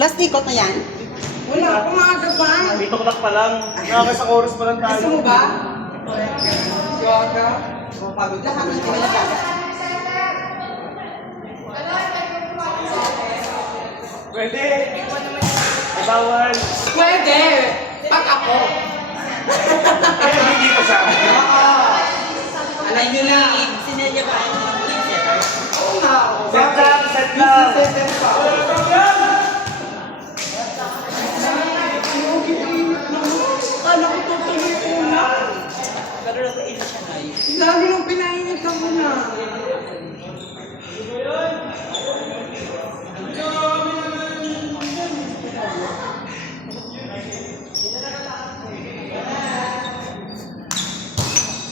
Last ikot na yan? Wala, pumaga pa. Dito ko pa lang. Nakaka sa chorus pa lang tayo. Gusto mo ba? Yoga. Pagod lahat ng pinagaga. Pwede. Bawal. Pwede. Pag ako. Kaya hindi ko sa akin. Alam nyo na. Sinelya ba kayo ng pinsetter? Oo nga. Set lang, set lang. Set pa. Kala ko tutuloy ko na. Pero nag-iinit siya na yun. Lagi nung pinainitan mo na.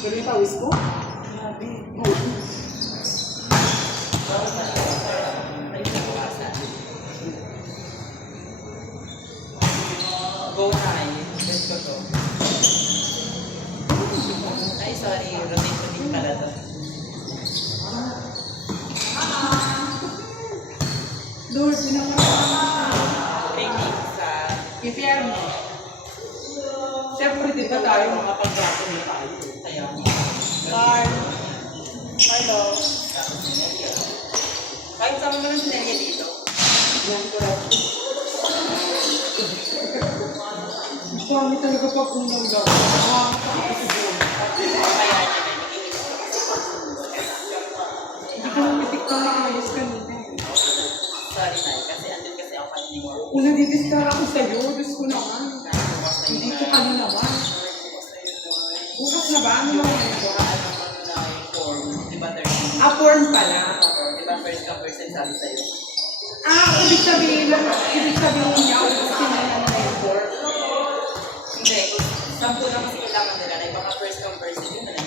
Pero yung pawis ko? Go high. Let's go to. Ay, sorry. Rotate pala to. Lord, pinakaroon. Training sa... I-PR mo. Siyempre, di ba tayo Makapag-grato na tayo. Kaya... Carl. Hello. Kahit sama mo ng sinelya dito. yan ko lang. Dami talaga pag unang gawin. Kaya niya may Hindi ko namitik na nakayos kanina. Sorry na, kasi andun kasi ako kanina. Kung nadidiskara ako sa'yo, Diyos ko naman. Hindi ko kanina naman. Bukas na ba? Ano naman ito? Ah, form pala. Ah, ibig sabihin niya, kasi na yan na yung form. Hindi, sampu na kasi kailangan nila na baka first come first yun na lang.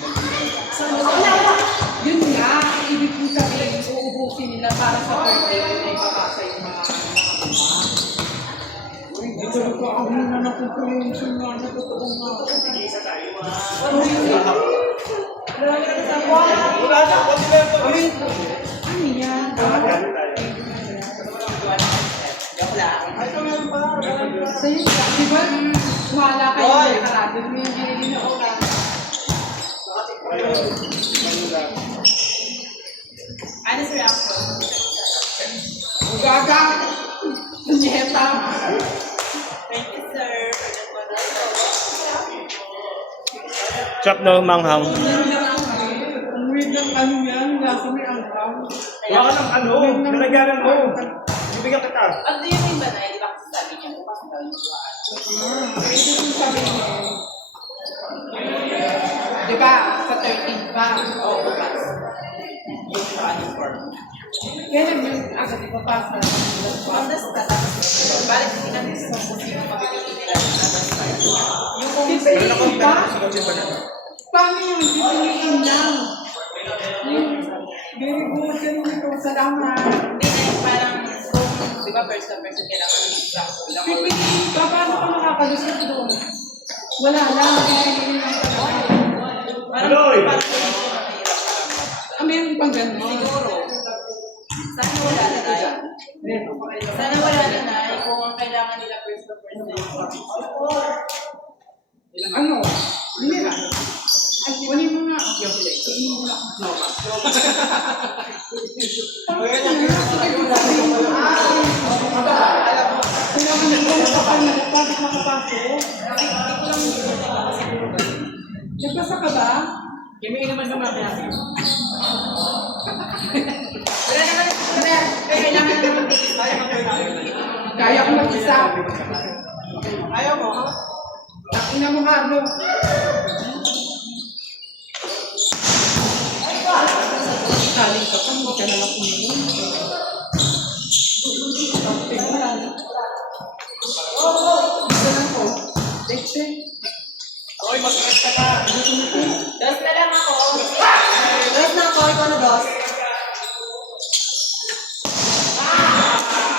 Yun nga, ibig ko sabihin, uubusin nila para sa birthday yun ay papasa yung mga nakakuma. Uy, dito ko ako na nakukulension nga na totoo nga. Wala na, pati na ito. Ano yan? Joke lang. Sa'yo, di ba? Wala kayo na nakarabot mo yung ginilin ako ka. Ano sa reaction? Gaga! Nyeta! Thank you, sir. Chop na manghang. Ang weird ng ano yan, nasa may angkang. Wala ka ng ano, nalagyanan mo. Bibigyan kita. Ano yung iba na, di ba kasi sabi niya, bukas na tayo nagsuwaan. Pwede kong sabihin di ba, sa 13 pa? Oo, bukas. Yung ano form. Kailan yung agad ipapasa? Tapos tapos, balik hindi natin sa kung sino mabibigyan nila ng others part. Yung kung Pipiliin pa? Paano yung pipiliin lang? Very good, ganun ito. Salamat. hindi na yung parang kung, di ba, first come first kailangan ng isang kulang. Pipiliin pa? Paano ka makakalusot doon? Wala lang. Pipiliin lang talaga. Parang Aloy! parang hindi ko mahirap. Ah, meron pang ganun. Siguro. Sana wala na tayo. Sana wala na na kung ang kailangan nila first come first Ano? Hindi na. Ay, kunin mo nga. Kunin mo nga. Nagpasa ka ba? Kimi naman sa mga natin. Wala naman, kailangan na naman tingin. Kaya ko mag-isa. Ayaw mo? Ina mo, Carlo. Kaling ka pa, hindi ka na lang uminom. Isa lang po. Leche. Oy, mag-rest ka na. Dos na lang ako. Dos na ako, ikaw na dos.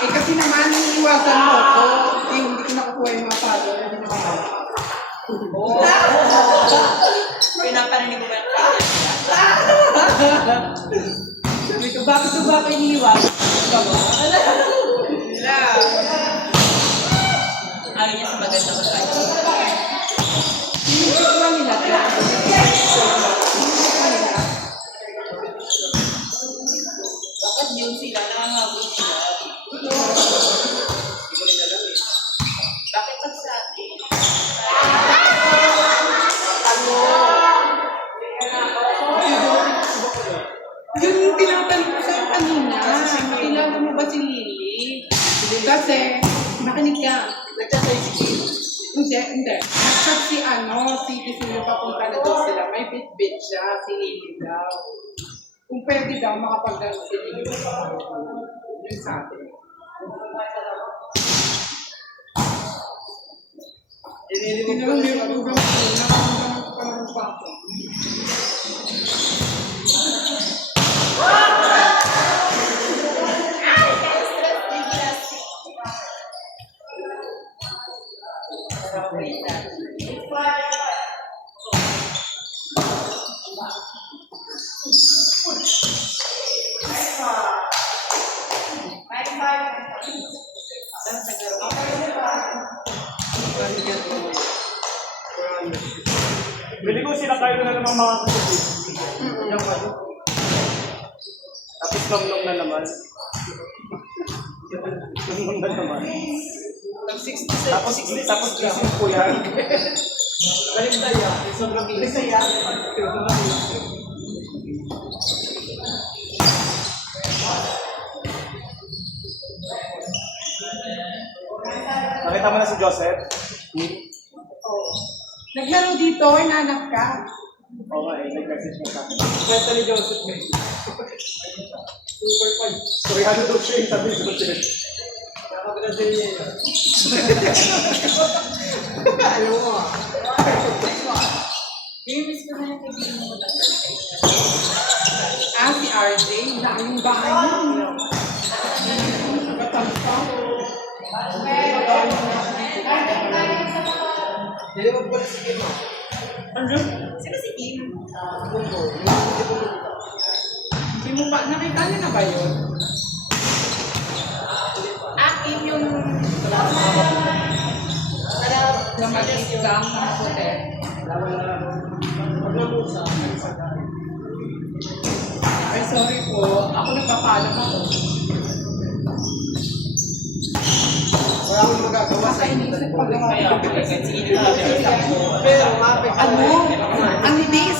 Eh kasi naman, iwasan mo ko. Hindi ko nakukuha yung mga palo. Hindi nakakala. Pinaparinig ko ba yung Sabi ko, bakit ito ba kayo iniwan? Wala. ayaw niya sa maganda babae. Hindi ko nila. Bakit yun sila nangangagot sila? Bakit pag sa atin? Yun yung tinatanong ko sa'yo kanina. Kilala mo ba si Lily? Kasi, makinig ka. Nagtatay si Kim. Hindi. Nag-chat si Kisuyo papunta na doon sila. May bit-bit siya, si Lily daw. Kung pwede daw, makapag-dance si Lily. Yun sa atin. Hindi naman may program ko. Nakakamdaman ko pa ng bako. Bili ko sila kayo na naman mga kapatid. Tapos long na naman. Long na naman. Tapos gising po yan. Balik tayo. Sobrang gising yan. Nakita mo na si Joseph? Naglaro dito, nanap ka. Oo nga eh, nag-message mo sa akin. Kwenta ni Joseph eh. Super fun. Koreano daw siya yung sabi ni Joseph. Nakabrazil niya yun. Ayaw mo ah. Miss ko na yung kaibigan mo. Si RJ, daming bahay niya. Batalpa. Hindi mo pala si Kim ah. Ano? Sino si Kim? Hindi mo pa, nakita niyo na ba yun? Kim yung... Na maliit lang, na puti. Ay, sorry po. Ako nagpapalam ako. Wala akong magagawa. Basta inisip ko lang Kaya ako. ako sige na Pero mapit. Ano? Ang nibis?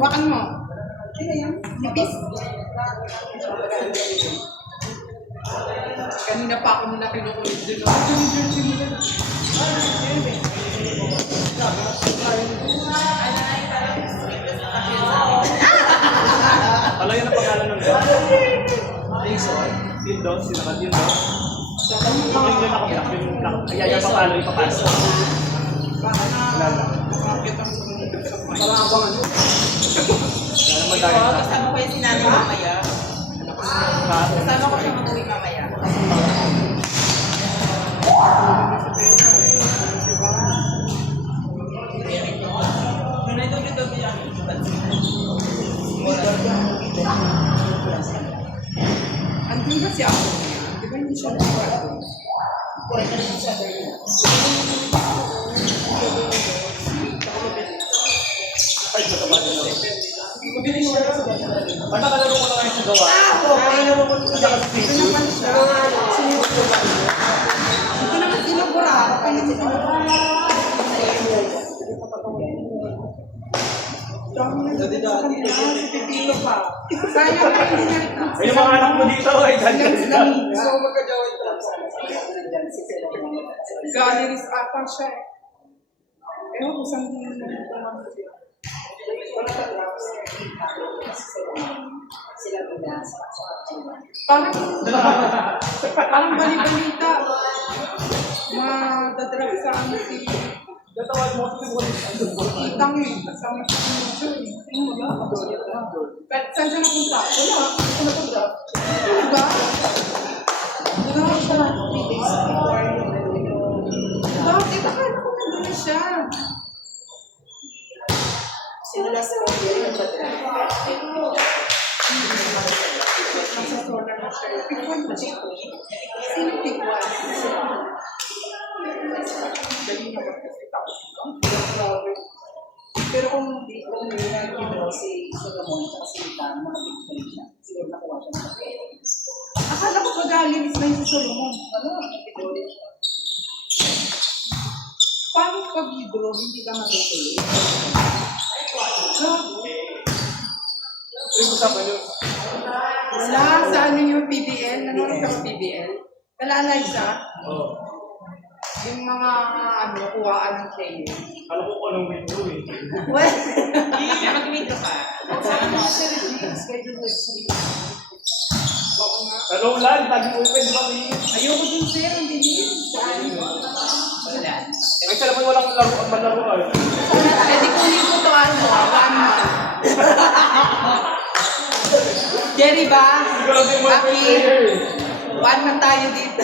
Hawakan mo. Nibis? Kanina pa ako nila kinukulit dun. Ano yun ang pangalan ng doon? Yun doon, sinakat yun doon. Yung nakablock, yung kaya yung papalo, yung papalo. Baka na makakit ang Wala naman tayo. Kasama ko yung sinanay mamaya. Kasama ko siya mag-uwi mamaya. Andun ba si ako? Di ba hindi siya nagpapalo? Ay, mataba din ako. Ba't nakalaro ko na ngayon sa gawa? Ito naman siya. Ito naman sinubura. Kaya si sinubura. Si Pipilo pa. Sayang pa hindi na. Ay, yung mga anak mo dito, ay dahil sila. So, magka-join lang. Galleries ata siya. Ewan ko saan din naman siya. Parang bali-balita. Madadrag sa ano si Natawag mo ko Itang eh. Kasama siya sa musyo eh. Saan siya napunta? Wala. Saan napunta? Diba? Diba siya? 3 days before. Bakit? Akala ko nandun siya. Sinulas ko yung badra. Nasa solar na siya. Pikwan ba siya? Sino pikwan? galing naman kasi tao. Grabe. Pero kung hindi, kung nag-draw si Solomon at si Tan, makapit siya. Siguro nakuha siya ng pera. Akala ko pag-alinis na yung si Solomon. Ano? Nag-draw din siya. Paano pag-draw, hindi ka matutuloy? Yung usapan yun. Wala, sa ano yung PBL? Nanonood ka sa PBL? Kalalay siya? Oo. Yung mga ano, kuhaan ng player. Alam ko kung anong window eh. Well, Kaya mag-withdraw ka. sabi niya si Regis, kay the next week. Oo nga. Ano ulan, lagi open, di ba? Ayoko din sir, ang dinig. Saan? Wala. Ay, sa naman walang laro ang malaro ay. Eh di kunin ko to ano, 1 month. Jerry ba? Sigurado yung mga Happy? player eh. 1 month tayo dito.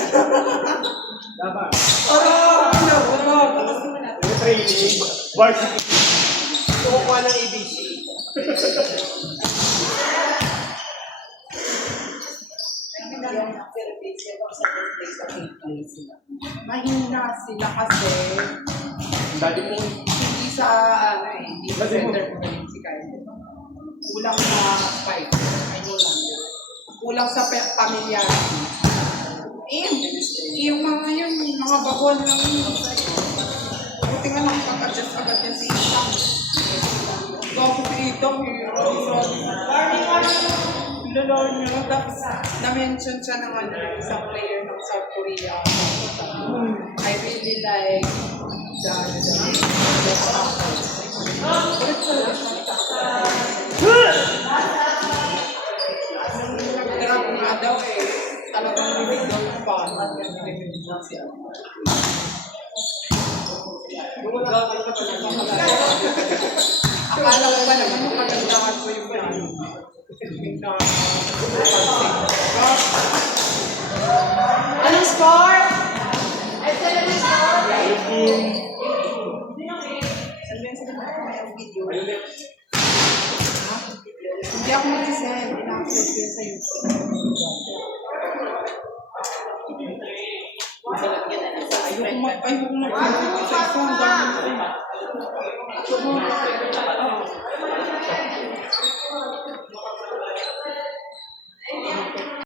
Dapat. Urog. Yung training, varsity. Kukuha ng ABC. Mahina sila kasi Dati mo, hindi sa ano eh, hindi sa center ko galing si Kyle. Kulang sa fight. Ano lang yun. Kulang sa pamilya. Yung mga yun, mga bagol lang yun. Buti nga lang pag-adjust agad yan si Isang. Gawin si Itong, Lolo niyo, tapos na-mention siya ng ano, isang player ng South Korea. I really like Grabe nga daw eh. Talagang nilid daw yung pan. Akala ko ba naman yung kagandahan ko yung yan. Anong score? Hindi ako mag-send. Ina-upload ko yun sa YouTube. Ayoko mag-upload sa isang dami.